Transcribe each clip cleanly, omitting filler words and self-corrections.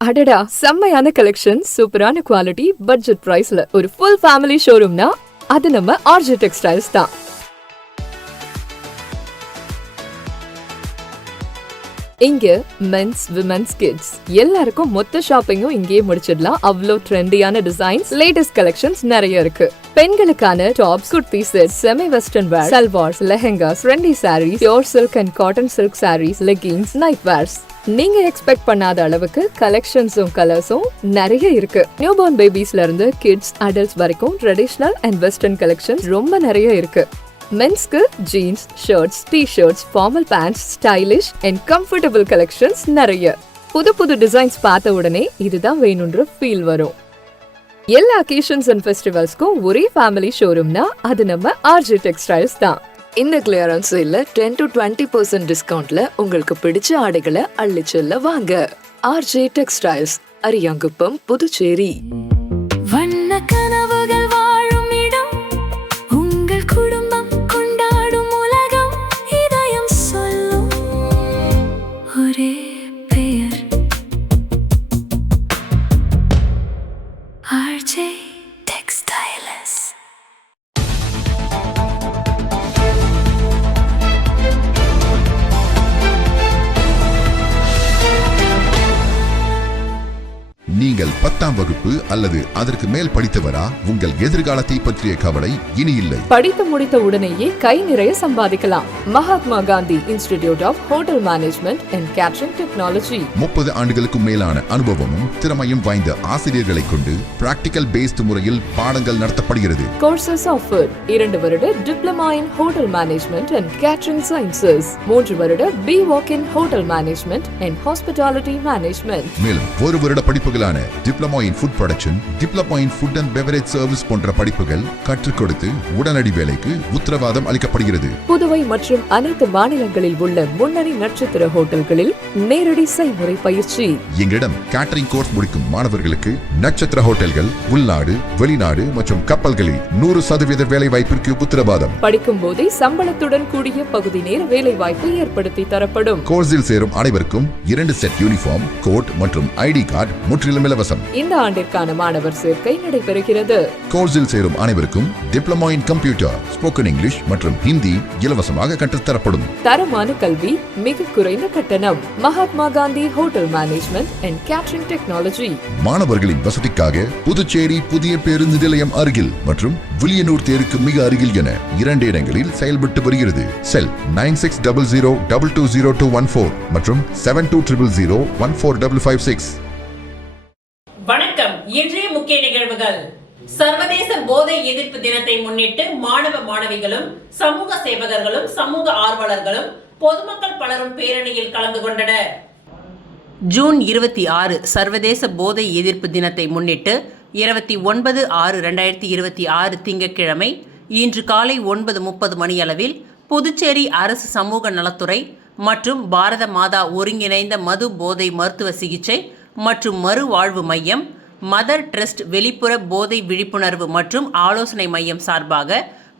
அடடா, செம்மையான கலெக்ஷன், சூப்பரான குவாலிட்டி, பட்ஜெட் பிரைஸ்ல ஒரு ஃபுல் ஃபேமிலி ஷோரூம்னா அது நம்ம ஆர்ஜே டெக்ஸ்டைல்ஸ் தான். இங்க மென்ஸ், விமென்ஸ், கிட்ஸ் எல்லாருக்கும் மொத்த ஷாப்பிங்கும் இங்கேயே முடிச்சிடலாம். அவ்வளோ ட்ரெண்டியான டிசைன்ஸ், லேட்டஸ்ட் கலெக்ஷன்ஸ் நிறைய இருக்கு. பெண்களுக்கான tops, kurti set, semi western wear, salwars, lehengas, trendy sarees, pure silk and cotton silk sarees, leggings, night wears, நீங்க எக்ஸ்பெக்ட் பண்ணாத அளவுக்கு கலெக்ஷன்ஸும் கலர்ஸும் நிறைய இருக்கு. நியூ பார்ன் பேபிஸ்ல இருந்து கிட்ஸ், அடல்ட்ஸ் வரைக்கும் ட்ரெடிஷனல் அண்ட் வெஸ்டர்ன் கலெக்ஷன்ஸ் ரொம்ப நிறைய இருக்கு. மென்ஸ்க்கு jeans, shirts, T-shirts, formal pants, stylish and comfortable collections நிறைய. புது புது டிசைன்ஸ் பார்த்த உடனே இதுதான் வேணும்ன்ற ஃபீல் வரும். எல்லா அக்கேஷன்ஸ் அண்ட் ஃபெஸ்டிவல்ஸ்க்கும் ஒரே ஃபேமிலி ஷோரூம்னா அது நம்ம ஆர்ஜே டெக்ஸ்டைல்ஸ் தான். இந்த கிளியரன்ஸ் சேல்ல 10 to 20% டிஸ்கவுண்ட்ல உங்களுக்கு பிடிச்ச ஆடைகளை அள்ளிச்செல்ல வாங்க. RJ textiles, Ariyankuppam, Puducherry. வண்ண கனவுகள் வாழும் இடம், உங்கள் குடும்பம் கொண்டாடும் உலகம், இதயம் சொல்லும் ஒரே பெயர், ஆர்ஜே டெக்ஸ்டைல்ஸ். நீங்கள் 10ஆம் வகுப்பு அல்லது அதற்கு மேல் படித்தவரா? உங்கள் எதிர்காலத்தை பற்றிய கவலை இனி இல்லை. படித்து முடித்த உடனேயே கை நிறைய சம்பாதிக்கலாம். Mahatma Gandhi Institute of Hotel management and Catering Technology. 30 ஆண்டுகளுக்கும் மேலான அனுபவமும் திறமையும் வாய்ந்த ஆசிரியர்களை கொண்டு பிராக்டிகல் பேஸ்ட் முறையில் பாடங்கள் நடத்தப்படுகிறது. கோர்சஸ் ஆஃபர்ட்: 2 வருட diploma in hotel management and catering sciences, 3 வருட B.Voc in hotel management and hospitality management. மேலும் 1 வருட படிப்புகளான diploma in food production, diploma in food and beverage service போன்ற படிப்புகள் கற்றுக் கொடுத்து உடனடி வேலைக்கு உத்தரவாதம் அளிக்கப்படுகிறது. புதுவை மற்றும் அனைத்து மாநிலங்களில் உள்ள முன்னணி நட்சத்திர ஹோட்டல்களில் நேரடி செய்முறை பயிற்சி. எங்களிடம் கேட்டரிங் கோர்ஸ் முடிக்கும் மாணவர்களுக்கு நட்சத்திர ஹோட்டல்கள், உள்நாடு, வெளிநாடு மற்றும் கப்பல்களில் 100% வேலை வாய்ப்பிற்கு உத்தரவாதம். படிக்கும் போதே சம்பளத்துடன் கூடிய பகுதி நேர வேலை வாய்ப்பு ஏற்படுத்தி தரப்படும். கோர்ஸில் சேரும் அனைவருக்கும் 2 செட் யூனிஃபார்ம், கோட் மற்றும் ஐடி கார்டு முற்றிலும் இலவசம். இந்த ஆண்டிற்கான மாணவர் சேர்க்கை நடைபெறுகிறது. கோர்ஸில் சேரும் அனைவருக்கும் diploma in computer, spoken English மற்றும் ஹிந்தி இலவசமாக கற்றுத்தரப்படும். தரமான கல்வி, மிக குறைந்த கட்டணம். Mahatma Gandhi hotel management and Catering technology. மாணவர்களின் வசதிக்காக புதுச்சேரி புதிய பேருந்து நிலையம் அருகில் மற்றும் வில்லியனூர் தேருக்கு மிக அருகில் என 2 இடங்களில் செயல்பட்டு வருகிறது. செல் 9600220214 மற்றும் 7200014556. வணக்கம். இன்றைய முக்கிய நிகழ்வுகள்: சர்வதேச போதை எதிர்ப்பு தினத்தை முன்னிட்டு மாணவ மாணவிகளும், சமூக சேவகர்களும், சமூக ஆர்வலர்களும், பொதுமக்கள் பலரும் பேரணியில் கலந்து கொண்டனர். ஜூன் 26 சர்வதேச போதை எதிர்ப்பு தினத்தை முன்னிட்டு 29/6/2026 திங்கட்கிழமை இன்று காலை 9:30 மணியளவில் புதுச்சேரி அரசு சமூக நலத்துறை மற்றும் பாரத மாதா ஒருங்கிணைந்த மது போதை மருத்துவ சிகிச்சை மற்றும் மறுவாழ்வு மையம், மதர் ட்ரஸ்ட் வெளிப்புற போதை விழிப்புணர்வு மற்றும் ஆலோசனை மையம் சார்பாக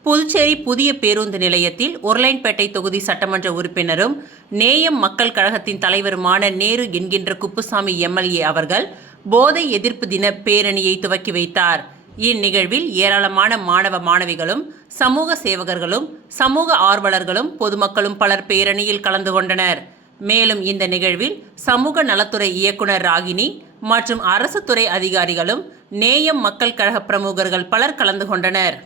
புதுச்சேரி புதிய பேருந்து நிலையத்தில் உருளையன்பேட்டை தொகுதி சட்டமன்ற உறுப்பினரும் நேயம் மக்கள் கழகத்தின் தலைவருமான நேரு என்கின்ற குப்புசாமி MLA அவர்கள் போதை எதிர்ப்பு தின பேரணியை துவக்கி வைத்தார். இந்நிகழ்வில் ஏராளமான மாணவ மாணவிகளும், சமூக சேவகர்களும், சமூக ஆர்வலர்களும், பொதுமக்களும் பலர் பேரணியில் கலந்து கொண்டனர். மேலும் இந்த நிகழ்வில் சமூக நலத்துறை இயக்குனர் ராகினி மற்றும் அரசு துறை அதிகாரிகளும், நேயம் மக்கள் கழக பிரமுகர்கள் பலர் கலந்து கொண்டனர்.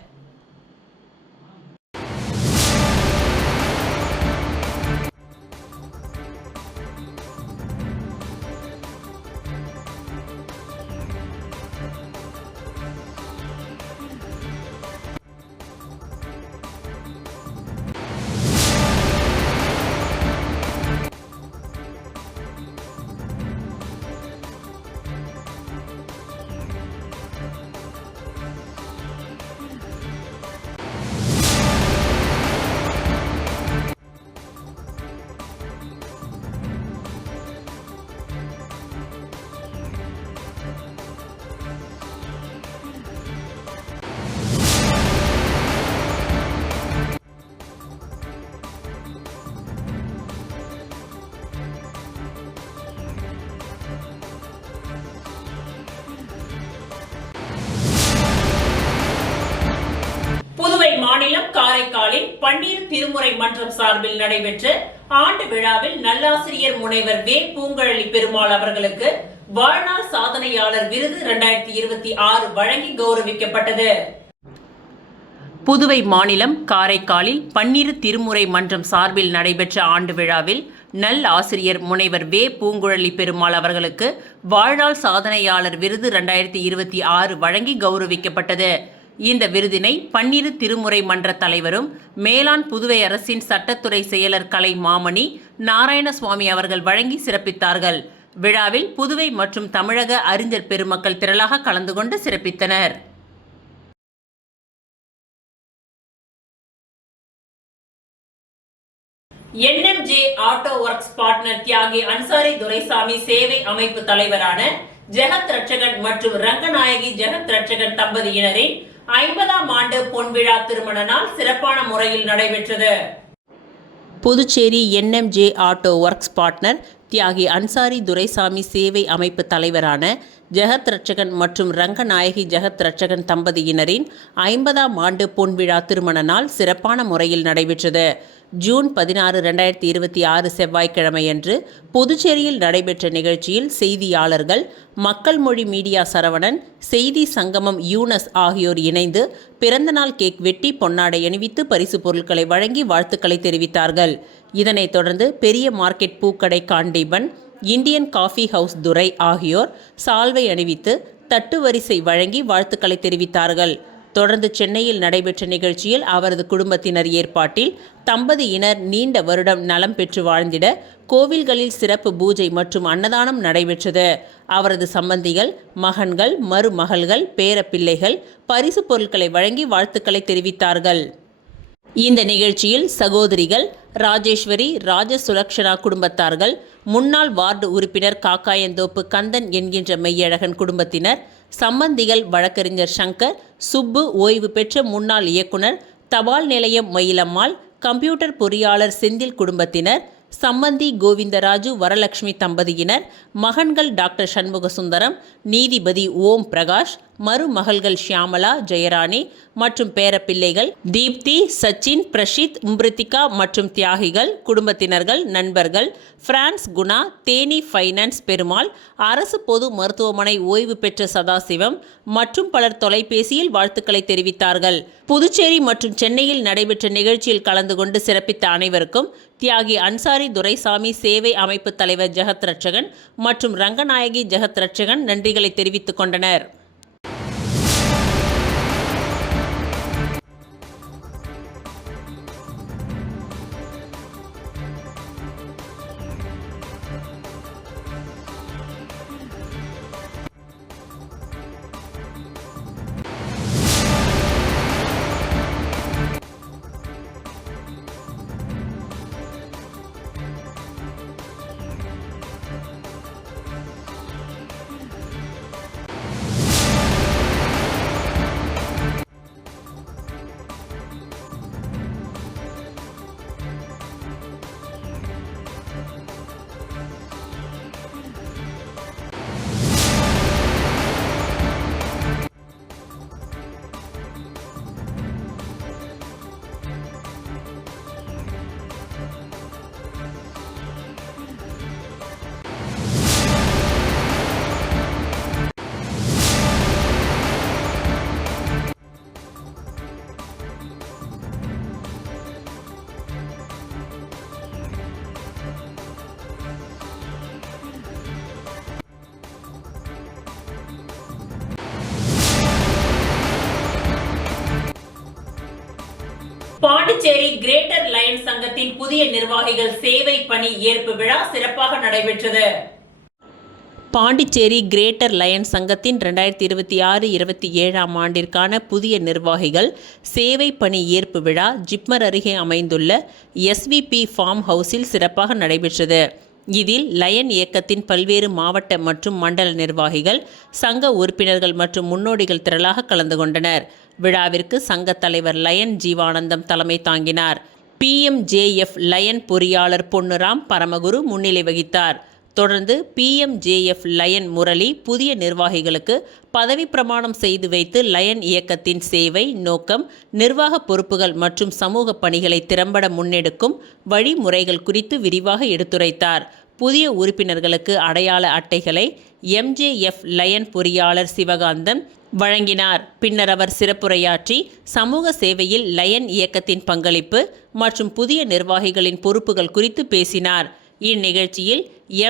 மாநிலம் காரைக்காலில் பன்னீர் திருமுறை மன்றம் சார்பில் நடைபெற்ற ஆண்டு விழாவில் நல்லாசிரியர் முனைவர் வே பூங்குழலி பெருமாள் அவர்களுக்கு வாழ்நாள் சாதனையாளர் விருது 2026 வழங்கி கௌரவிக்கப்பட்டது. புதுவை மாநிலம் காரைக்காலில் பன்னீர் திருமுறை மன்றம் சார்பில் நடைபெற்ற ஆண்டு விழாவில் நல் ஆசிரியர் முனைவர் வே பூங்குழலி பெருமாள் அவர்களுக்கு வாழ்நாள் சாதனையாளர் விருது 2026 வழங்கி கௌரவிக்கப்பட்டது. இந்த விருதினை பன்னீர் திருமுறை மன்ற தலைவரும் மேலாண் புதுவை அரசின் சட்டத்துறை செயலர் கலை மாமணி நாராயணசுவாமி அவர்கள் வழங்கி சிறப்பித்தார்கள். விழாவில் புதுவை மற்றும் தமிழக அறிஞர் பெருமக்கள் திரளாக கலந்து கொண்டு சிறப்பித்தனர். NMJ ஆட்டோ ஒர்க்ஸ் பார்ட்னர் தியாகி அன்சாரி துரைசாமி சேவை அமைப்பு தலைவரான ஜெகத் ரட்சகன் மற்றும் ரங்கநாயகி ஜெகத் ரட்சகன் தம்பதியினரின் 50ஆம் ஆண்டு பொன்விழா திருமண நாள் சிறப்பான முறையில் நடைபெற்றது. Puducherry NMJ auto works partner தியாகி அன்சாரி துரைசாமி சேவை அமைப்பு தலைவரான ஜெகத் ரட்சகன் மற்றும் ரங்கநாயகி ஜெகத் ரட்சகன் தம்பதியினரின் 50ஆம் ஆண்டு பொன்விழா திருமண நாள் சிறப்பான முறையில் நடைபெற்றது. ஜூன் 16, 2026 செவ்வாய்க்கிழமையன்று புதுச்சேரியில் நடைபெற்ற நிகழ்ச்சியில் செய்தியாளர்கள் மக்கள் மொழி மீடியா சரவணன், செய்தி சங்கமம் யூனஸ் ஆகியோர் இணைந்து பிறந்தநாள் கேக் வெட்டி பொன்னாடை அணிவித்து பரிசு பொருட்களை வழங்கி வாழ்த்துக்களை தெரிவித்தார்கள். இதனைத் தொடர்ந்து பெரிய மார்க்கெட் பூக்கடை காண்டீபன், இந்தியன் காஃபி ஹவுஸ் துரை ஆகியோர் சால்வை அணிவித்து தட்டு வரிசை வழங்கி வாழ்த்துக்களை தெரிவித்தார்கள். தொடர்ந்து சென்னையில் நடைபெற்ற நிகழ்ச்சியில் அவரது குடும்பத்தினர் ஏற்பாட்டில் தம்பதியினர் நீண்ட வருடம் நலம் பெற்று வாழ்ந்திட கோவில்களில் சிறப்பு பூஜை மற்றும் அன்னதானம் நடைபெற்றது. அவரது சம்பந்திகள், மகன்கள், மருமகள்கள், பேரப்பிள்ளைகள் பரிசு பொருட்களை வழங்கி வாழ்த்துக்களை தெரிவித்தார்கள். இந்த நிகழ்ச்சியில் சகோதரிகள் ராஜேஸ்வரி, ராஜசுலக்ஷனா குடும்பத்தார்கள், முன்னாள் வார்டு உறுப்பினர் காக்காயந்தோப்பு கந்தன் என்கின்ற மெய்யழகன் குடும்பத்தினர், சம்பந்திகள் வழக்கறிஞர் சங்கர், சுப்பு ஓய்வு பெற்ற முன்னாள் இயக்குனர், தபால் நிலையம் மயிலம்மாள், கம்ப்யூட்டர் பொறியாளர் செந்தில் குடும்பத்தினர், சம்பந்தி கோவிந்தராஜு வரலட்சுமி தம்பதியினர், மகன்கள் டாக்டர் சண்முகசுந்தரம், நீதிபதி ஓம் பிரகாஷ், மருமகள்கள் ஷியாமலா, ஜெயராணி மற்றும் பேரப்பிள்ளைகள் தீப்தி, சச்சின், பிரஷித், மிருத்திகா மற்றும் தியாகிகள் குடும்பத்தினர்கள், நண்பர்கள், பிரான்ஸ் குணா, தேனி ஃபைனான்ஸ் பெருமாள், அரசு பொது மருத்துவமனை ஓய்வு பெற்ற சதாசிவம் மற்றும் பலர் தொலைபேசியில் வாழ்த்துக்களை தெரிவித்தார்கள். புதுச்சேரி மற்றும் சென்னையில் நடைபெற்ற நிகழ்ச்சியில் கலந்து கொண்டு சிறப்பித்த அனைவருக்கும் தியாகி அன்சாரி துரைசாமி சேவை அமைப்பு தலைவர் ஜெகத் ரட்சகன் மற்றும் ரங்கநாயகி ஜெகத் ரட்சகன் நன்றிகளை தெரிவித்துக் கொண்டனர். பாண்டிச்சேரி கிரேட்டர் லயன் சங்கத்தின் புதிய நிர்வாகிகள் சேவை பணி ஏற்பு விழா சிறப்பாக நடைபெற்றது. பாண்டிச்சேரி கிரேட்டர் லயன் சங்கத்தின் 2026-27 ஆண்டிற்கான புதிய நிர்வாகிகள் சேவை பணி ஏற்பு விழா ஜிப்மர் அருகே அமைந்துள்ள SVP ஃபார்ம் ஹவுஸில் சிறப்பாக நடைபெற்றது. இதில் லயன் இயக்கத்தின் பல்வேறு மாவட்ட மற்றும் மண்டல நிர்வாகிகள், சங்க உறுப்பினர்கள் மற்றும் முன்னோடிகள் திரளாக கலந்து கொண்டனர். விழாவிற்கு சங்க தலைவர் லயன் ஜீவானந்தம் தலைமை தாங்கினார். PMJF லயன் பொறியாளர் பொன்னுராம் பரமகுரு முன்னிலை வகித்தார். தொடர்ந்து PMJF லயன் முரளி புதிய நிர்வாகிகளுக்கு பதவி பிரமாணம் செய்து வைத்து லயன் இயக்கத்தின் சேவை நோக்கம், நிர்வாக பொறுப்புகள் மற்றும் சமூக பணிகளை திறம்பட முன்னெடுக்கும் வழிமுறைகள் குறித்து விரிவாக எடுத்துரைத்தார். புதிய உறுப்பினர்களுக்கு அடையாள அட்டைகளை MJF லயன் பொறியாளர் சிவகாந்தன் வழங்கினார். பின்னர் அவர் சிறப்புரையாற்றி சமூக சேவையில் லயன் இயக்கத்தின் பங்களிப்பு மற்றும் புதிய நிர்வாகிகளின் பொறுப்புகள் குறித்து பேசினார். இந்நிகழ்ச்சியில்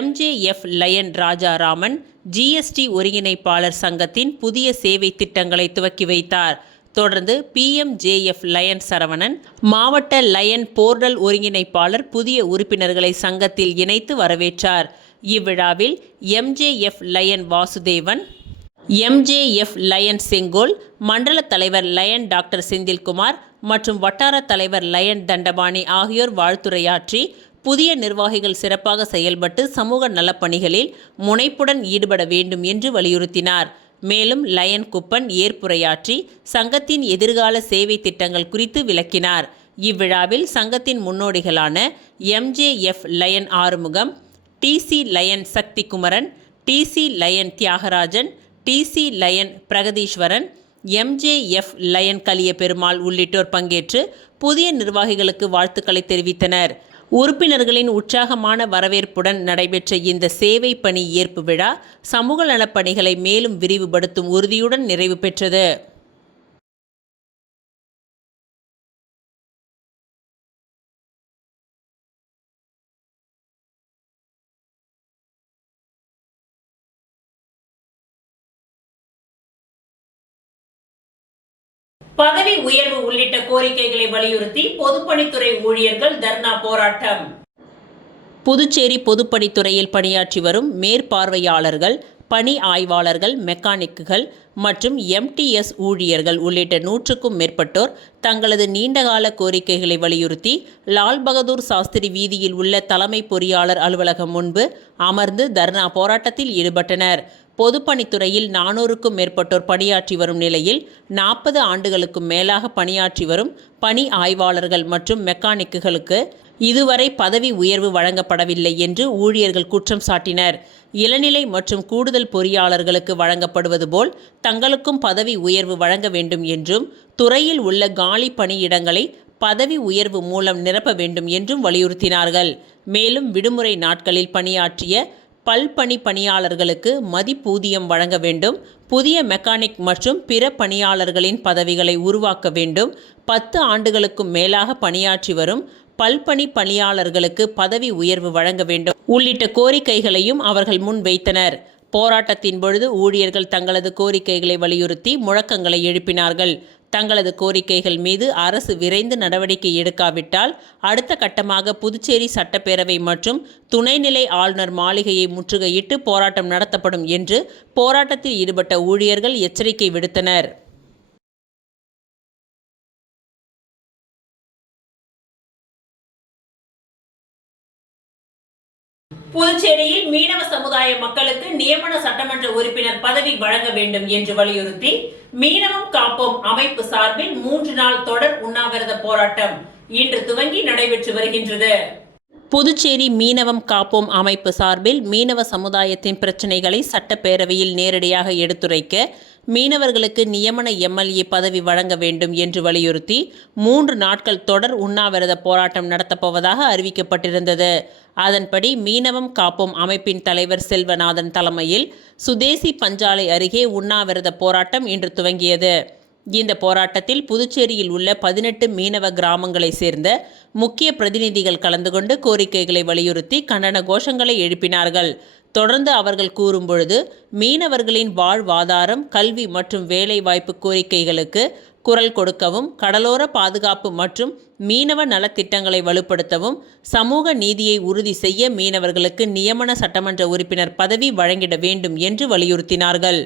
MJF லயன் ராஜாராமன் GST ஒருங்கிணைப்பாளர் சங்கத்தின் புதிய சேவை திட்டங்களை துவக்கி வைத்தார். தொடர்ந்து PMJF லயன் சரவணன் மாவட்ட லயன் போர்டல் ஒருங்கிணைப்பாளர் புதிய உறுப்பினர்களை சங்கத்தில் இணைத்து வரவேற்றார். இவ்விழாவில் MJF Lion Vasudevan, MJF Lion Sengol, மண்டல தலைவர் லயன் டாக்டர் செந்தில்குமார் மற்றும் வட்டார தலைவர் லயன் தண்டபாணி ஆகியோர் வாழ்த்துரையாற்றி புதிய நிர்வாகிகள் சிறப்பாக செயல்பட்டு சமூக நலப்பணிகளில் முனைப்புடன் ஈடுபட வேண்டும் என்று வலியுறுத்தினார். மேலும் லயன் குப்பன் ஏற்புரையாற்றி சங்கத்தின் எதிர்கால சேவை திட்டங்கள் குறித்து விளக்கினார். இவ்விழாவில் சங்கத்தின் முன்னோடிகளான MJF lion Arumugam, TC lion Sakthi Kumaran, TC lion Thiyagarajan, TC lion Pragatheeswaran, MJF lion Kaliya Perumal உள்ளிட்டோர் பங்கேற்று புதிய நிர்வாகிகளுக்கு வாழ்த்துக்களை தெரிவித்தனர். உறுப்பினர்களின் உற்சாகமான வரவேற்புடன் நடைபெற்ற இந்த சேவை பணி ஏற்பு விழா சமூக நலப்பணிகளை மேலும் விரிவுபடுத்தும் உறுதியுடன் நிறைவு பெற்றது. பதவி உயர்வு உள்ளிட்ட கோரிக்கைகளை வலியுறுத்தி பொதுப்பணித்துறை ஊழியர்கள் தர்ணா போராட்டம். புதுச்சேரி பொதுப்பணித்துறையில் பணியாற்றி வரும் மேற்பார்வையாளர்கள், பணி ஆய்வாளர்கள், மெக்கானிக்குகள் மற்றும் MTS ஊழியர்கள் உள்ளிட்ட 100க்கும் மேற்பட்டோர் தங்களது நீண்டகால கோரிக்கைகளை வலியுறுத்தி லால் பகதூர் சாஸ்திரி வீதியில் உள்ள தலைமை பொறியாளர் அலுவலகம் முன்பு அமர்ந்து தர்ணா போராட்டத்தில் ஈடுபட்டனர். பொதுப்பணித்துறையில் 400க்கும் மேற்பட்டோர் பணியாற்றி வரும் நிலையில் 40 ஆண்டுகளுக்கும் மேலாக பணியாற்றி வரும் பணி ஆய்வாளர்கள் மற்றும் மெக்கானிக்குகளுக்கு இதுவரை பதவி உயர்வு வழங்கப்படவில்லை என்று ஊழியர்கள் குற்றம் சாட்டினர். இளநிலை மற்றும் கூடுதல் பொறியாளர்களுக்கு வழங்கப்படுவது போல் தங்களுக்கும் பதவி உயர்வு வழங்க வேண்டும் என்றும், துறையில் உள்ள காலி பணியிடங்களை பதவி உயர்வு மூலம் நிரப்ப வேண்டும் என்றும் வலியுறுத்தினார்கள். மேலும் விடுமுறை நாட்களில் பணியாற்றிய பல்பணி பணியாளர்களுக்கு மதிப்பூதியம் வழங்க வேண்டும், புதிய மெக்கானிக் மற்றும் பிற பணியாளர்களின் பதவிகளை உருவாக்க வேண்டும், 10 ஆண்டுகளுக்கும் மேலாக பணியாற்றி வரும் பல்பணி பணியாளர்களுக்கு பதவி உயர்வு வழங்க வேண்டும் உள்ளிட்ட கோரிக்கைகளையும் அவர்கள் முன் வைத்தனர். போராட்டத்தின் பொழுது ஊழியர்கள் தங்களது கோரிக்கைகளை வலியுறுத்தி முழக்கங்களை எழுப்பினார்கள். தங்களது கோரிக்கைகள் மீது அரசு விரைந்து நடவடிக்கை எடுக்காவிட்டால் அடுத்த கட்டமாக புதுச்சேரி சட்டப்பேரவை மற்றும் துணைநிலை ஆளுநர் மாளிகையை முற்றுகையிட்டு போராட்டம் நடத்தப்படும் என்று போராட்டத்தில் ஈடுபட்ட ஊழியர்கள் எச்சரிக்கை விடுத்தனர். புதுச்சேரியில் மீனவ சமுதாய மக்களுக்கு நியமன சட்டமன்ற உறுப்பினர் பதவி வழங்க வேண்டும் என்று வலியுறுத்தி மீனவம் காப்போம் அமைப்பு சார்பில் 3 நாள் தொடர் உண்ணாவிரத போராட்டம் இன்று துவங்கி நடைபெற்று வருகின்றது. புதுச்சேரி மீனவம் காப்போம் அமைப்பு சார்பில் மீனவ சமுதாயத்தின் பிரச்சினைகளை சட்டப்பேரவையில் நேரடியாக எடுத்துரைக்க மீனவர்களுக்கு நியமன MLA பதவி வழங்க வேண்டும் என்று வலியுறுத்தி 3 நாட்கள் தொடர் உண்ணாவிரத போராட்டம் நடத்தப்போவதாக அறிவிக்கப்பட்டிருந்தது. அதன்படி மீனவம் காப்போம் அமைப்பின் தலைவர் செல்வநாதன் தலைமையில் சுதேசி பஞ்சாலை அருகே உண்ணாவிரத போராட்டம் இன்று துவங்கியது. இந்த போராட்டத்தில் புதுச்சேரியில் உள்ள 18 மீனவ கிராமங்களை சேர்ந்த முக்கிய பிரதிநிதிகள் கலந்து கொண்டு கோரிக்கைகளை வலியுறுத்தி கண்டன கோஷங்களை எழுப்பினார்கள். தொடர்ந்து அவர்கள் கூறும்பொழுது மீனவர்களின் வாழ்வாதாரம், கல்வி மற்றும் வேலைவாய்ப்பு கோரிக்கைகளுக்கு குரல் கொடுக்கவும், கடலோர பாதுகாப்பு மற்றும் மீனவ நலத்திட்டங்களை வலுப்படுத்தவும், சமூக நீதியை உறுதி செய்ய மீனவர்களுக்கு நியமன சட்டமன்ற உறுப்பினர் பதவி வழங்கிட வேண்டும் என்று வலியுறுத்தினார்கள்.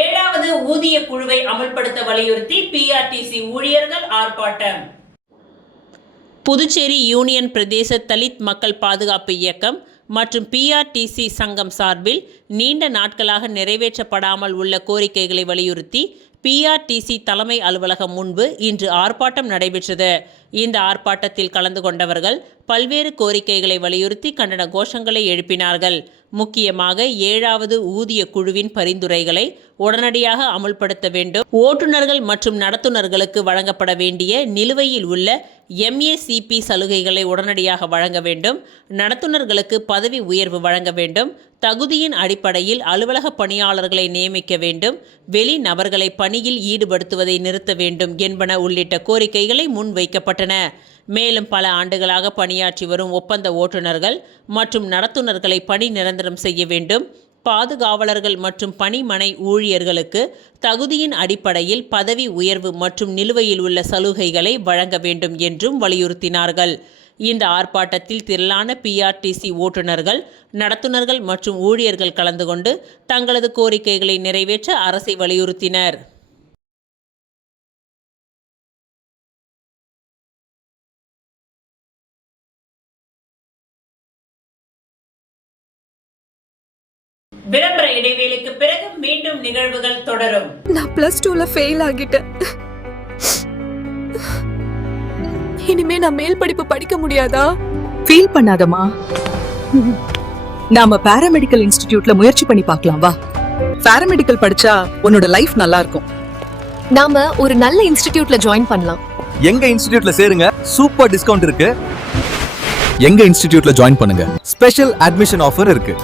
ஏழாவது ஊதிய குழுவை அமல்படுத்த வலியுறுத்தி PRTC ஊழியர்கள் ஆர்ப்பாட்டம். புதுச்சேரி யூனியன் பிரதேச தலித் மக்கள் பாதுகாப்பு இயக்கம் மற்றும் பிஆர்டிசி சங்கம் சார்பில் நீண்ட நாட்களாக நிறைவேற்றப்படாமல் உள்ள கோரிக்கைகளை வலியுறுத்தி பிஆர்டிசி தலைமை அலுவலகம் முன்பு இன்று ஆர்ப்பாட்டம் நடைபெற்றது. இந்த ஆர்ப்பாட்டத்தில் கலந்து கொண்டவர்கள் பல்வேறு கோரிக்கைகளை வலியுறுத்தி கண்டன கோஷங்களை எழுப்பினார்கள். முக்கியமாக 7வது ஊதிய குழுவின் பரிந்துரைகளை உடனடியாக அமுல்படுத்த வேண்டும், ஓட்டுநர்கள் மற்றும் நடத்துனர்களுக்கு வழங்கப்பட வேண்டிய நிலுவையில் உள்ள MACP சலுகைகளை உடனடியாக வழங்க வேண்டும், நடத்துனர்களுக்கு பதவி உயர்வு வழங்க வேண்டும், தகுதியின் அடிப்படையில் அலுவலக பணியாளர்களை நியமிக்க வேண்டும், வெளி நபர்களை பணியில் ஈடுபடுத்துவதை நிறுத்த வேண்டும் என்பன உள்ளிட்ட கோரிக்கைகளை முன்வைக்கப்பட்டன. மேலும் பல ஆண்டுகளாக பணியாற்றி வரும் ஒப்பந்த ஓட்டுநர்கள் மற்றும் நடத்துனர்களை பணி நிரந்தரம் செய்ய வேண்டும், பாதுகாவலர்கள் மற்றும் பணிமனை ஊழியர்களுக்கு தகுதியின் அடிப்படையில் பதவி உயர்வு மற்றும் நிலுவையில் உள்ள சலுகைகளை வழங்க வேண்டும் என்றும் வலியுறுத்தினார்கள். இந்த ஆர்ப்பாட்டத்தில் திரளான பிஆர்டிசி ஓட்டுநர்கள், நடத்துனர்கள் மற்றும் ஊழியர்கள் கலந்து கொண்டு தங்களது கோரிக்கைகளை நிறைவேற்ற அரசை வலியுறுத்தினர். விளம்பர இடைவேளைக்கு பிறகு மீண்டும் நிகழ்வுகள் தொடரும். நான் +2ல ஃபெயில் ஆகிட்டேன். இனிமே நான் மேல் படிப்பு படிக்க முடியாதா? ஃபீல் பண்ணாதமா, நாம பாராமெடிக்கல் இன்ஸ்டிடியூட்ல முயற்சி பண்ணி பார்க்கலாம் வா. பாராமெடிக்கல் படிச்சா உன்னோட லைஃப் நல்லா இருக்கும். நாம ஒரு நல்ல இன்ஸ்டிடியூட்ல ஜாயின் பண்ணலாம். எங்க இன்ஸ்டிடியூட்ல சேருங்க, சூப்பர் டிஸ்கவுண்ட் இருக்கு. எங்க இன்ஸ்டிடியூட்ல ஜாயின் பண்ணுங்க, ஸ்பெஷல் அட்மிஷன் ஆஃபர் இருக்கு.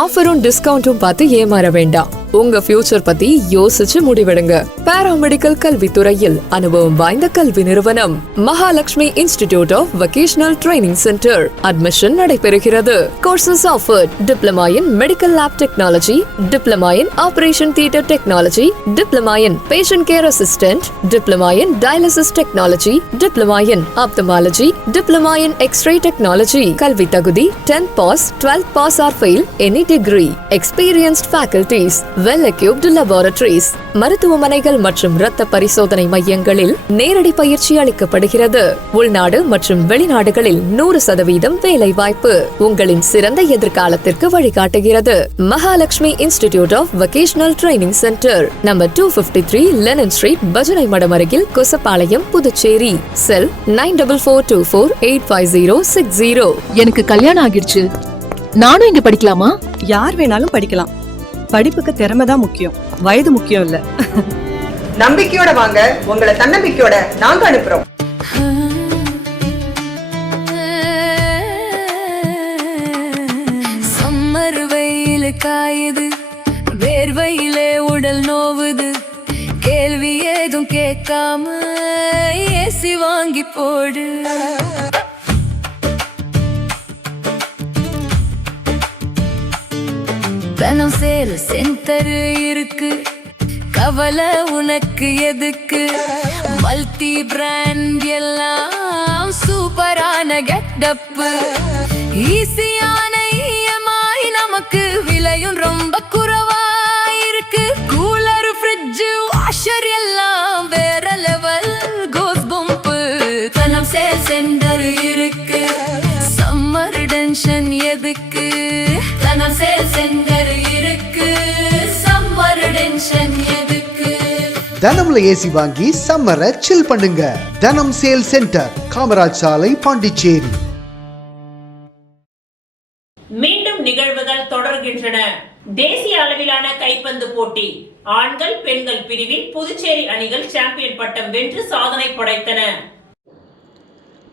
ஆஃபரும் டிஸ்கவுண்டும் பார்த்து ஏமாற வேண்டாம். உங்க ஃபியூச்சர் பத்தி யோசிச்சு முடிவெடுங்க. பாராமெடிக்கல் கல்வித்துறையில் அனுபவம் வாய்ந்த கல்வி நிறுவனம் Mahalakshmi institute of vocational training centre. Admission நடைபெறுகிறது. Courses offered: diploma in medical lab technology, diploma in operation theatre technology, diploma in patient care assistant, diploma in dialysis technology, diploma in ophthalmology, diploma in X-ray technology. கல்வி தகுதி 10th pass, 12th pass or fail, any degree. Experienced faculties, well equipped laboratories. மருத்துவமனைகள் மற்றும் இரத்த பரிசோதனை மையங்களில் நேரடி பயிற்சி அளிக்கப்படுகிறது. உள்நாடு மற்றும் வெளிநாடுகளில் 100% வேலை வாய்ப்பு உங்களின் சிறந்த எதிர்காலத்திற்கு வழிகாட்டுகிறது. Mahalakshmi institute of vocational training centre, number 253 Lenin street, பஜனை மடம் அருகில், கொசப்பாளையம், புதுச்சேரி. செல் 9442485060. எனக்கு கல்யாணம் ஆகிடுச்சு, நானும் இங்க படிக்கலாமா? யார் வேணாலும் படிக்கலாம். படிப்புக்கு திறமை தான் முக்கியம், வயது முக்கியம் இல்ல. நம்பிக்கையோட வாங்க, உங்களை தன்னம்பிக்கையோட நாங்க அனுப்புறோம். சம்மர் வெயில் காயுது, வேர்வையிலே உடல் நோவுது, கேள்வி ஏதும் கேட்காம ஏசி வாங்கி போடு. தனம் சேல் சென்டர் இருக்கு, கவலை உனக்கு எதுக்கு? மல்டி பிராண்ட் எல்லாம் சூப்பரான கெட்டப், ஈஸியான EMI, நமக்கு விலையும் ரொம்ப குறைவா இருக்கு. கூலர், ஃப்ரிட்ஜ், வாஷர் எல்லாம் வேற லெவல், கோஸ் பம்ப். தனம் சேல் சென்டர் இருக்கு, சம்மர் டென்ஷன் எதுக்கு? தனம் சேல் சென்டர் இருக்கு, சம்மர் டென்ஷன் எதுக்கு? தனம்ல ஏசி வாங்கி சம்மரை சில் பண்ணுங்க. தனம் சேல் சென்டர், காமராஜ் சாலை, பாண்டிச்சேரி. மீண்டும் நிகழ்வுகள் தொடர்கின்றன. தேசிய அளவிலான கைப்பந்து போட்டி ஆண்கள் பெண்கள் பிரிவில் புதுச்சேரி அணிகள் சாம்பியன் பட்டம் வென்று சாதனை படைத்தன.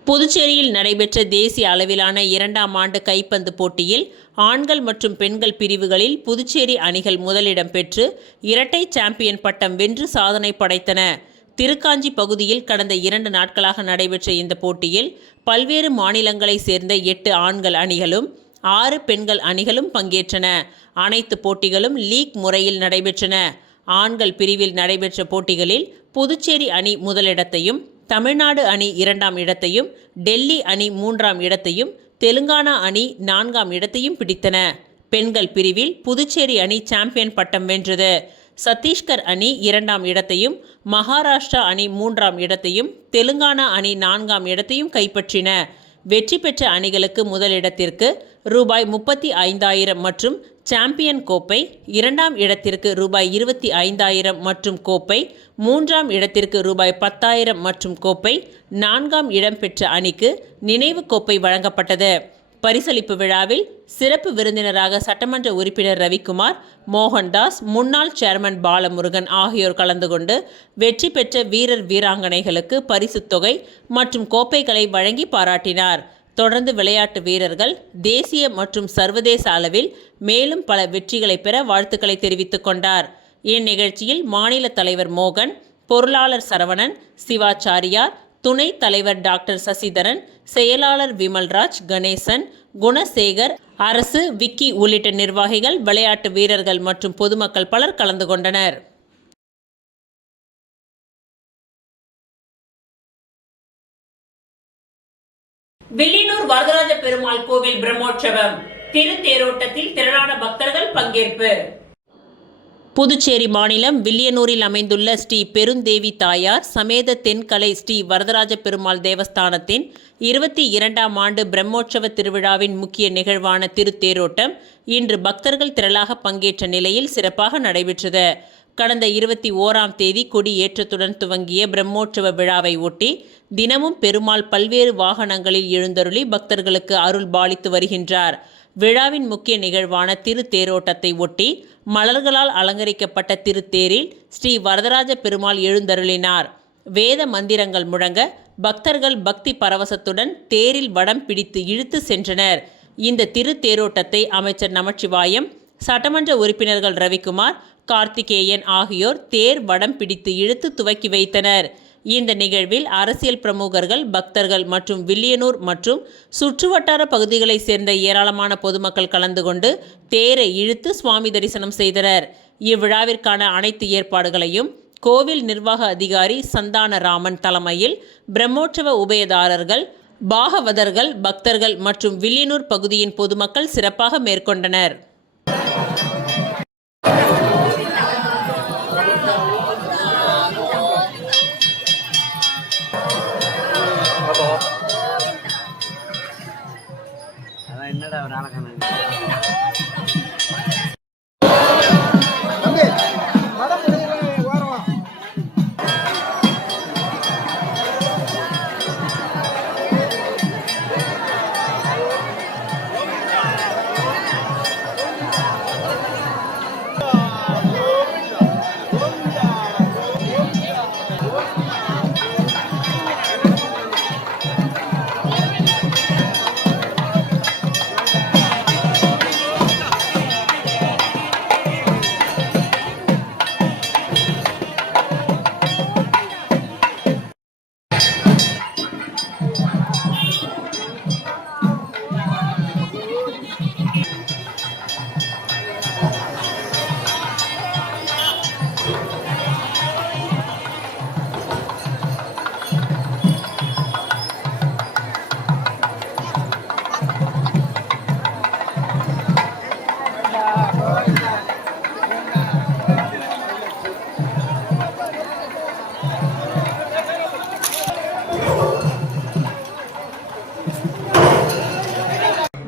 புதுச்சேரியில் நடைபெற்ற தேசிய அளவிலான 2ஆம் ஆண்டு கைப்பந்து போட்டியில் ஆண்கள் மற்றும் பெண்கள் பிரிவுகளில் புதுச்சேரி அணிகள் முதலிடம் பெற்று இரட்டை சாம்பியன் பட்டம் வென்று சாதனை படைத்தன. திருக்காஞ்சி பகுதியில் கடந்த 2 நாட்களாக நடைபெற்ற இந்த போட்டியில் பல்வேறு மாநிலங்களைச் சேர்ந்த 8 ஆண்கள் அணிகளும் 6 பெண்கள் அணிகளும் பங்கேற்றன. அனைத்து போட்டிகளும் லீக் முறையில் நடைபெற்றன. ஆண்கள் பிரிவில் நடைபெற்ற போட்டிகளில் புதுச்சேரி அணி முதலிடத்தையும், தமிழ்நாடு அணி 2ஆம் இடத்தையும், டெல்லி அணி 3ஆம் இடத்தையும், தெலுங்கானா அணி 4ஆம் இடத்தையும் பிடித்தன. பெண்கள் பிரிவில் புதுச்சேரி அணி சாம்பியன் பட்டம் வென்றது. சத்தீஸ்கர் அணி 2ஆம் இடத்தையும், மகாராஷ்டிரா அணி 3ஆம் இடத்தையும், தெலுங்கானா அணி 4ஆம் இடத்தையும் கைப்பற்றின. வெற்றி பெற்ற அணிகளுக்கு முதலிடத்திற்கு ரூபாய் 35,000 மற்றும் சாம்பியன் கோப்பை, 2ஆம் இடத்திற்கு ரூபாய் 25,000 மற்றும் கோப்பை, 3ஆம் இடத்திற்கு ரூபாய் 10,000 மற்றும் கோப்பை, 4ஆம் இடம் பெற்ற அணிக்கு நினைவு கோப்பை வழங்கப்பட்டது. பரிசளிப்பு விழாவில் சிறப்பு விருந்தினராக சட்டமன்ற உறுப்பினர் ரவிக்குமார், மோகன்தாஸ், முன்னாள் சேர்மன் பாலமுருகன் ஆகியோர் கலந்து கொண்டு வெற்றி பெற்ற வீரர் வீராங்கனைகளுக்கு பரிசுத் தொகை மற்றும் கோப்பைகளை வழங்கி பாராட்டினார். தொடர்ந்து விளையாட்டு வீரர்கள் தேசிய மற்றும் சர்வதேச அளவில் மேலும் பல வெற்றிகளை பெற வாழ்த்துக்களை தெரிவித்துக் கொண்டார். இந்நிகழ்ச்சியில் மாநில தலைவர் மோகன், பொருளாளர் சரவணன், சிவாச்சாரியார், துணைத் தலைவர் டாக்டர் சசிதரன், செயலாளர் விமல்ராஜ், கணேசன், குணசேகர், அரசு, விக்கி உள்ளிட்ட நிர்வாகிகள், விளையாட்டு வீரர்கள் மற்றும் பொதுமக்கள் பலர் கலந்து கொண்டனர். வில்லியனூர் வரதராஜ பெருமாள் கோவில் பிரம்மோற்சவம், திருத்தேரோட்டத்தில் திரளான பக்தர்கள் பங்கேற்பு. புதுச்சேரி மாநிலம் வில்லியனூரில் அமைந்துள்ள ஸ்ரீ பெருந்தேவி தாயார் சமேத தென்கலை ஸ்ரீ வரதராஜ பெருமாள் தேவஸ்தானத்தின் 22ஆம் ஆண்டு பிரம்மோற்சவ திருவிழாவின் முக்கிய நிகழ்வான திருத்தேரோட்டம் இன்று பக்தர்கள் திரளாக பங்கேற்ற நிலையில் சிறப்பாக நடைபெற்றது. கடந்த 21ஆம் தேதி கொடி ஏற்றத்துடன் துவங்கிய பிரம்மோற்சவ விழாவை ஒட்டி தினமும் பெருமாள் பல்வேறு வாகனங்களில் எழுந்தருளி பக்தர்களுக்கு அருள் பாலித்து வருகின்றார். விழாவின் முக்கிய நிகழ்வான திருத்தேரோட்டத்தை ஒட்டி மலர்களால் அலங்கரிக்கப்பட்ட திருத்தேரில் ஸ்ரீ வரதராஜ பெருமாள் எழுந்தருளினார். வேத மந்திரங்கள் முழங்க பக்தர்கள் பக்தி பரவசத்துடன் தேரில் வடம் பிடித்து இழுத்து சென்றனர். இந்த திருத்தேரோட்டத்தை அமைச்சர் நமச்சிவாயம், சட்டமன்ற உறுப்பினர்கள் ரவிக்குமார், கார்த்திகேயன் ஆகியோர் தேர் வடம் பிடித்து இழுத்து துவக்கி வைத்தனர். இந்த நிகழ்வில் அரசியல் பிரமுகர்கள், பக்தர்கள் மற்றும் வில்லியனூர் மற்றும் சுற்றுவட்டார பகுதிகளைச் சேர்ந்த ஏராளமான பொதுமக்கள் கலந்து கொண்டு தேரை இழுத்து சுவாமி தரிசனம் செய்தனர். இவ்விழாவிற்கான அனைத்து ஏற்பாடுகளையும் கோவில் நிர்வாக அதிகாரி சந்தானராமன் தலைமையில் பிரம்மோற்சவ உபயதாரர்கள், பாகவதர்கள், பக்தர்கள் மற்றும் வில்லியனூர் பகுதியின் பொதுமக்கள் சிறப்பாக மேற்கொண்டனர்.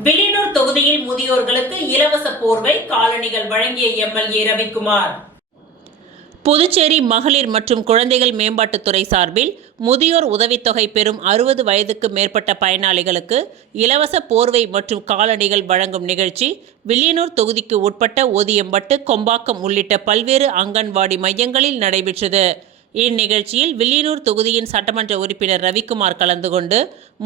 வில்லியனூர் தொகுதியில் முதியோர்களுக்கு இலவச போர்வை, காலணிகள் வழங்கிய எம்எல்ஏ ரவிக்குமார். புதுச்சேரி மகளிர் மற்றும் குழந்தைகள் மேம்பாட்டுத்துறை சார்பில் முதியோர் உதவித்தொகை பெறும் 60 வயதுக்கு மேற்பட்ட பயனாளிகளுக்கு இலவச போர்வை மற்றும் காலணிகள் வழங்கும் நிகழ்ச்சி வில்லியனூர் தொகுதிக்கு உட்பட்ட ஓதியம்பட்டு, கொம்பாக்கம் உள்ளிட்ட பல்வேறு அங்கன்வாடி மையங்களில் நடைபெற்றது. இந்நிகழ்ச்சியில் வில்லியனூர் தொகுதியின் சட்டமன்ற உறுப்பினர் ரவிக்குமார் கலந்து கொண்டு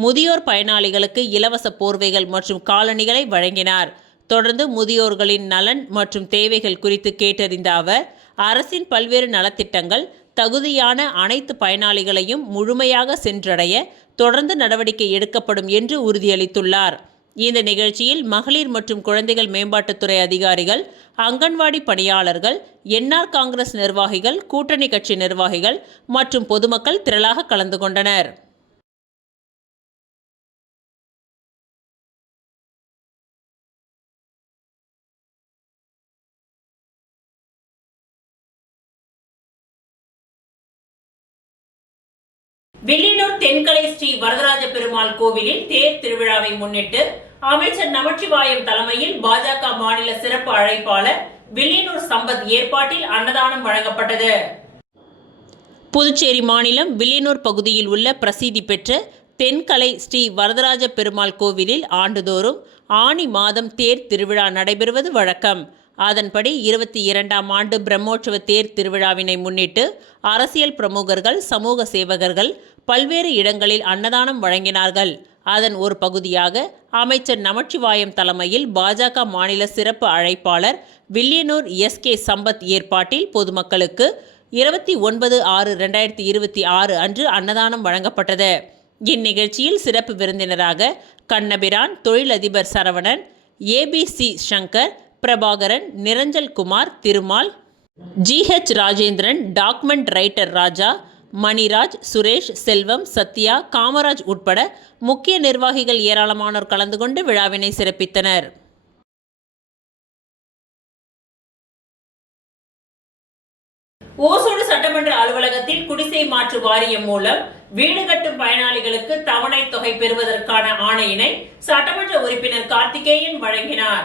முதியோர் பயனாளிகளுக்கு இலவச போர்வைகள் மற்றும் காலணிகளை வழங்கினார். தொடர்ந்து முதியோர்களின் நலன் மற்றும் தேவைகள் குறித்து கேட்டறிந்த அவர், அரசின் பல்வேறு நலத்திட்டங்கள் தகுதியான அனைத்து பயனாளிகளையும் முழுமையாக சென்றடைய தொடர்ந்து நடவடிக்கை எடுக்கப்படும் என்று உறுதியளித்துள்ளார். இந்த நிகழ்ச்சியில் மகளிர் மற்றும் குழந்தைகள் மேம்பாட்டுத்துறை அதிகாரிகள், அங்கன்வாடி பணியாளர்கள், என்ஆர் காங்கிரஸ் நிர்வாகிகள், கூட்டணி கட்சி நிர்வாகிகள் மற்றும் பொதுமக்கள் திரளாக கலந்து கொண்டனர். வில்லியனூர் தென்கலை ஸ்ரீ வரதராஜ பெருமாள் கோவிலில் தேர் திருவிழாவை முன்னிட்டு அமைச்சர் நமச்சிவாயம் தலைமையில் பாஜக மாநில சிறப்பு அழைப்பாளர் வில்லியனூர் சம்பத் ஏற்பாட்டில் அன்னதானம் வழங்கப்பட்டது. புதுச்சேரி மாநிலம் வில்லியனூர் பகுதியில் உள்ள பிரசித்தி பெற்ற தென்கலை ஸ்ரீ வரதராஜ பெருமாள் கோவிலில் ஆண்டுதோறும் ஆனி மாதம் தேர் திருவிழா நடைபெறுவது வழக்கம். அதன்படி 22ஆம் ஆண்டு பிரம்மோற்சவ தேர் திருவிழாவினை முன்னிட்டு அரசியல் பிரமுகர்கள், சமூக சேவகர்கள் பல்வேறு இடங்களில் அன்னதானம் வழங்கினார்கள். அதன் ஒரு பகுதியாக அமைச்சர் நமச்சிவாயம் தலைமையில் பாஜக மாநில சிறப்பு அழைப்பாளர் வில்லியனூர் எஸ்.கே. சம்பத் ஏற்பாட்டில் பொதுமக்களுக்கு 29/6/2026 அன்று அன்னதானம் வழங்கப்பட்டது. இந்நிகழ்ச்சியில் சிறப்பு விருந்தினராக கண்ணபிரான், தொழிலதிபர் Saravanan, ABC Shankar, Prabhakaran, Niranjal Kumar, Thirumal, GH Rajendran, document writer Raja, Maniraj, Suresh, Selvam, Sathya, Kamaraj உட்பட முக்கிய நிர்வாகிகள் ஏராளமானோர் கலந்து கொண்டு விழாவினை சிறப்பித்தனர். ஓசூடு சட்டமன்ற அலுவலகத்தில் குடிசை மாற்று வாரியம் மூலம் வீடு கட்டும் பயனாளிகளுக்கு தவணை தொகை பெறுவதற்கான ஆணையினை சட்டமன்ற உறுப்பினர் கார்த்திகேயன் வழங்கினார்.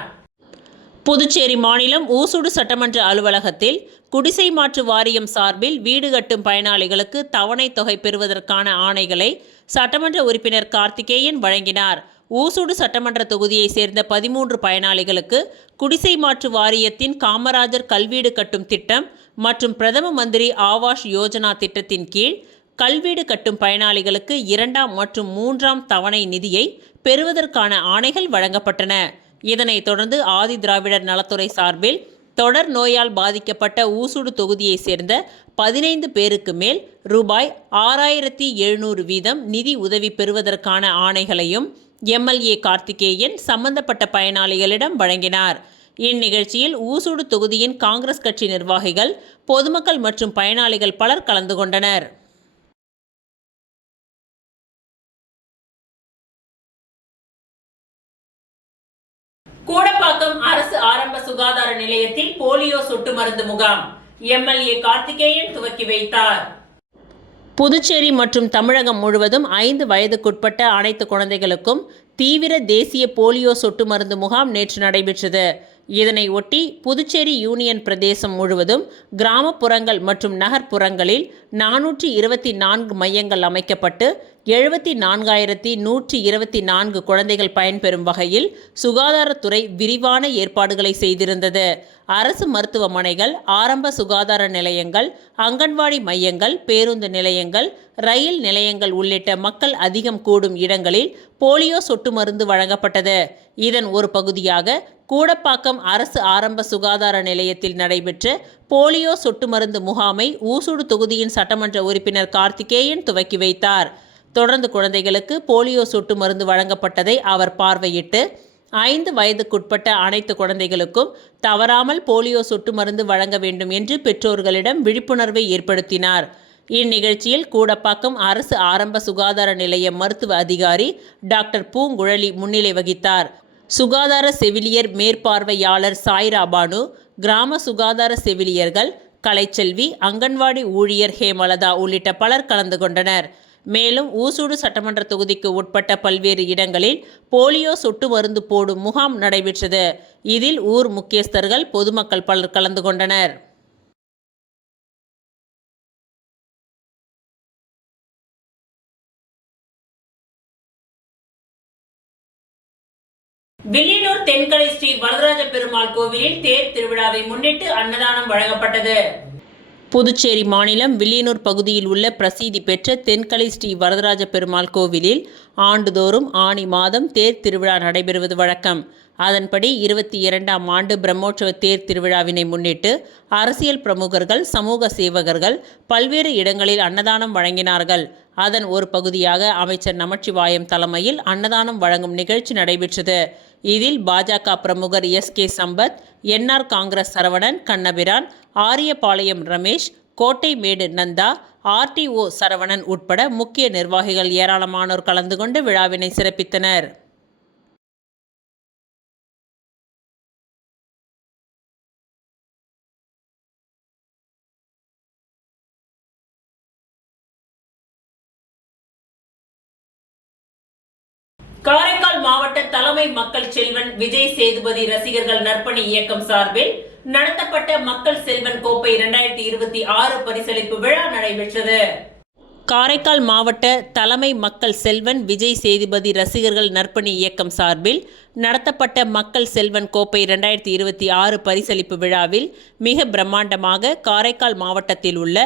புதுச்சேரி மாநிலம் ஓசூடு சட்டமன்ற அலுவலகத்தில் குடிசை மாற்று வாரியம் சார்பில் வீடு கட்டும் பயனாளிகளுக்கு தவணை தொகை பெறுவதற்கான ஆணைகளை சட்டமன்ற உறுப்பினர் கார்த்திகேயன் வழங்கினார். ஓசூடு சட்டமன்ற தொகுதியை சேர்ந்த 13 பயனாளிகளுக்கு குடிசை மாற்று வாரியத்தின் காமராஜர் கல்வீடு கட்டும் திட்டம் மற்றும் பிரதம மந்திரி ஆவாஸ் யோஜனா திட்டத்தின் கீழ் கல்வீடு கட்டும் பயனாளிகளுக்கு 2ஆம் மற்றும் 3ஆம் தவணை நிதியை பெறுவதற்கான ஆணைகள் வழங்கப்பட்டன. இதனைத் தொடர்ந்து ஆதி திராவிடர் நலத்துறை சார்பில் தொடர் நோயால் பாதிக்கப்பட்ட ஊசூடு தொகுதியை சேர்ந்த 15 பேருக்கு மேல் ரூபாய் 6700 வீதம் நிதி உதவி பெறுவதற்கான ஆணைகளையும் எம்எல்ஏ கார்த்திகேயன் சம்பந்தப்பட்ட பயனாளிகளிடம் வழங்கினார். இந்நிகழ்ச்சியில் ஊசூடு தொகுதியின் காங்கிரஸ் கட்சி நிர்வாகிகள், பொதுமக்கள் மற்றும் பயனாளிகள் பலர் கலந்து கொண்டனர். கூடப்பாக்கம் அரசு ஆரம்ப சுகாதார நிலையத்தில் போலியோ சொட்டு மருந்து முகாம் எம்எல்ஏ கார்த்திகேயன் துவக்கி வைத்தார். புதுச்சேரி மற்றும் தமிழகம் முழுவதும் 5 வயதுக்குட்பட்ட அனைத்து குழந்தைகளுக்கும் தீவிர தேசிய போலியோ சொட்டு மருந்து முகாம் நேற்று நடைபெற்றது. இதனை ஒட்டி புதுச்சேரி யூனியன் பிரதேசம் முழுவதும் கிராமப்புறங்கள் மற்றும் நகர்ப்புறங்களில் 424 மையங்கள் அமைக்கப்பட்டு 74,124 குழந்தைகள் பயன்பெறும் வகையில் சுகாதாரத்துறை விரிவான ஏற்பாடுகளை செய்திருந்தது. அரசு மருத்துவமனைகள், ஆரம்ப சுகாதார நிலையங்கள், அங்கன்வாடி மையங்கள், பேருந்து நிலையங்கள், ரயில் நிலையங்கள் உள்ளிட்ட மக்கள் அதிகம் கூடும் இடங்களில் போலியோ சொட்டு மருந்து வழங்கப்பட்டது. இதன் ஒரு பகுதியாக கூடப்பாக்கம் அரசு ஆரம்ப சுகாதார நிலையத்தில் நடைபெற்ற போலியோ சொட்டு மருந்து முகாமை ஊசூடு தொகுதியின் சட்டமன்ற உறுப்பினர் கார்த்திகேயன் துவக்கி வைத்தார். தொடர்ந்து குழந்தைகளுக்கு போலியோ சொட்டு மருந்து வழங்கப்பட்டதை அவர் பார்வையிட்டு 5 வயதுக்குட்பட்ட அனைத்து குழந்தைகளுக்கும் தவறாமல் போலியோ சொட்டு மருந்து வழங்க வேண்டும் என்று பெற்றோர்களிடம் விழிப்புணர்வை ஏற்படுத்தினார். இந்நிகழ்ச்சியில் கூடப்பாக்கம் அரசு ஆரம்ப சுகாதார நிலைய மருத்துவ அதிகாரி டாக்டர் பூங்குழலி முன்னிலை வகித்தார். சுகாதார செவிலியர் மேற்பார்வையாளர் சாய்ரா பானு, கிராம சுகாதார செவிலியர்கள் கலைச்செல்வி, அங்கன்வாடி ஊழியர் ஹேமலதா உள்ளிட்ட பலர் கலந்து கொண்டனர். மேலும் ஊசூடு சட்டமன்ற தொகுதிக்கு உட்பட்ட பல்வேறு இடங்களில் போலியோ சொட்டு மருந்து போடும் முகாம் நடைபெற்றது. இதில் ஊர் முக்கியஸ்தர்கள், பொதுமக்கள் பலர் கலந்து கொண்டனர். வில்லியனூர் தென்கலை ஸ்ரீ வரதராஜ பெருமாள் கோவிலில் தேர் திருவிழாவை முன்னிட்டு அன்னதானம் வழங்கப்பட்டது. புதுச்சேரி மாநிலம் வில்லியனூர் பகுதியில் உள்ள பிரசித்தி பெற்ற தென்கலை ஸ்ரீ வரதராஜ பெருமாள் கோவிலில் ஆண்டுதோறும் ஆனி மாதம் தேர் திருவிழா நடைபெறுவது வழக்கம். அதன்படி 22ஆம் ஆண்டு பிரம்மோற்சவ தேர் திருவிழாவினை முன்னிட்டு அரசியல் பிரமுகர்கள், சமூக சேவகர்கள் பல்வேறு இடங்களில் அன்னதானம் வழங்கினார்கள். அதன் ஒரு பகுதியாக அமைச்சர் நமச்சிவாயம் தலைமையில் அன்னதானம் வழங்கும் நிகழ்ச்சி நடைபெற்றது. இதில் பாஜக பிரமுகர் S K. Sampath, NR Congress Saravanan, Kannabiran, Ariyapalayam Ramesh, Kottaimedu Nandha, RTO Saravanan உட்பட முக்கிய நிர்வாகிகள் ஏராளமானோர் கலந்து கொண்டு விழாவினை சிறப்பித்தனர். காரைக்கால் மாவட்ட தலைமை மக்கள் செல்வன் விஜய் சேதுபதி ரசிகர்கள் நற்பணி இயக்கம் சார்பில் நடத்தப்பட்ட மக்கள் செல்வன் கோப்பை 2026 பரிசளிப்பு விழா நடைபெற்றது. காரைக்கால் மாவட்ட தலைமை மக்கள் செல்வன் விஜய் சேதுபதி ரசிகர்கள் நற்பணி இயக்கம் சார்பில் நடத்தப்பட்ட மக்கள் செல்வன் கோப்பை 2026 பரிசளிப்பு விழாவில் மிக பிரம்மாண்டமாக காரைக்கால் மாவட்டத்தில் உள்ள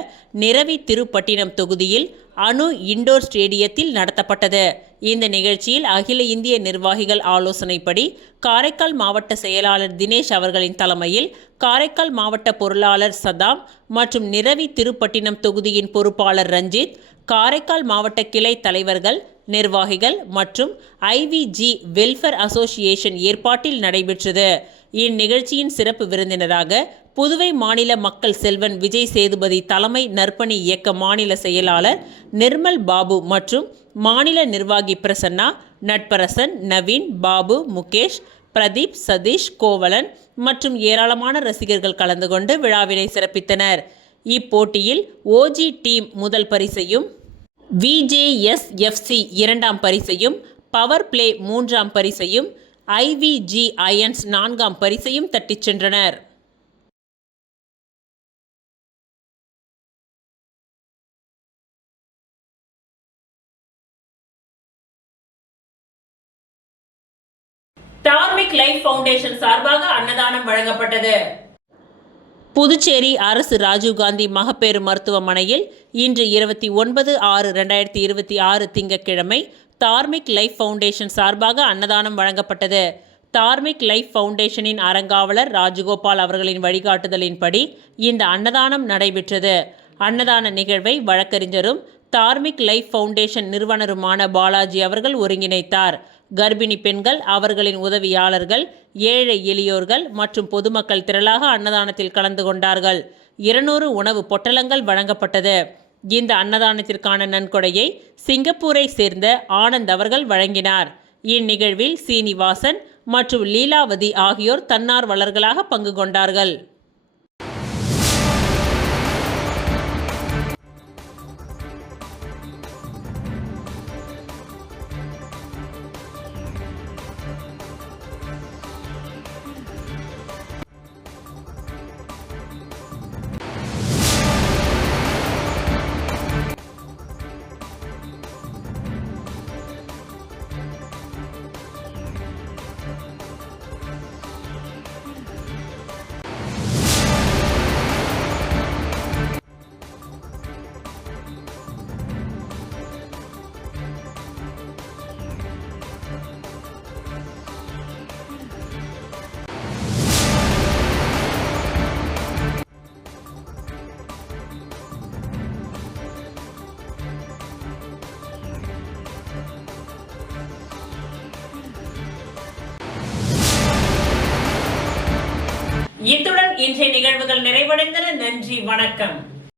நிரவி திருப்பட்டினம் தொகுதியில் அணு இண்டோர் ஸ்டேடியத்தில் நடத்தப்பட்டது. இந்த நிகழ்ச்சியில் அகில இந்திய நிர்வாகிகள் ஆலோசனைப்படி காரைக்கால் மாவட்ட செயலாளர் தினேஷ் அவர்களின் தலைமையில் காரைக்கால் மாவட்ட பொருளாளர் சதாம் மற்றும் நிரவி திருப்பட்டினம் தொகுதியின் பொறுப்பாளர் ரஞ்சித், காரைக்கால் மாவட்ட கிளை தலைவர்கள், நிர்வாகிகள் மற்றும் IVG வெல்ஃபேர் அசோசியேஷன் ஏற்பாட்டில் நடைபெற்றது. இந்நிகழ்ச்சியின் சிறப்பு விருந்தினராக புதுவை மாநில மக்கள் செல்வன் விஜய் சேதுபதி தலைமை நற்பணி இயக்க மாநில செயலாளர் நிர்மல் பாபு மற்றும் மாநில நிர்வாகி பிரசன்னா, நட்பரசன், நவீன், பாபு, முகேஷ், பிரதீப், சதீஷ், கோவலன் மற்றும் ஏராளமான ரசிகர்கள் கலந்து கொண்டு விழாவினை சிறப்பித்தனர். இப்போட்டியில் OG டீம் முதல் பரிசையும், VJSFC 2ஆம் பரிசையும், பவர் பிளே 3ஆம் பரிசையும், IVG அயன்ஸ் 4ஆம் பரிசையும் தட்டிச் சென்றனர். டார்மிக் லைஃப் ஃபவுண்டேஷன் சார்பாக அன்னதானம் வழங்கப்பட்டது. புதுச்சேரி அரசு ராஜீவ்காந்தி மகப்பேறு மருத்துவமனையில் இன்று 29/6/2026 திங்கட்கிழமை டார்மிக் லைஃப் ஃபவுண்டேஷன் சார்பாக அன்னதானம் வழங்கப்பட்டது. டார்மிக் லைஃப் ஃபவுண்டேஷனின் அறங்காவலர் ராஜகோபால் அவர்களின் வழிகாட்டுதலின்படி இந்த அன்னதானம் நடைபெற்றது. அன்னதான நிகழ்வை வழக்கறிஞரும் டார்மிக் லைஃப் ஃபவுண்டேஷன் நிறுவனருமான பாலாஜி அவர்கள் ஒருங்கிணைத்தார். கர்ப்பிணி பெண்கள், அவர்களின் உதவியாளர்கள், ஏழை எளியோர்கள் மற்றும் பொதுமக்கள் திரளாக அன்னதானத்தில் கலந்து கொண்டார்கள். 200 உணவு பொட்டலங்கள் வழங்கப்பட்டது. இந்த அன்னதானத்திற்கான நன்கொடையை சிங்கப்பூரை சேர்ந்த ஆனந்த் அவர்கள் வழங்கினார். இந்நிகழ்வில் சீனிவாசன் மற்றும் லீலாவதி ஆகியோர் தன்னார்வலர்களாக பங்கு கொண்டார்கள். இத்துடன் இன்றைய நிகழ்வுகள் நிறைவடைந்தன. நன்றி, வணக்கம்.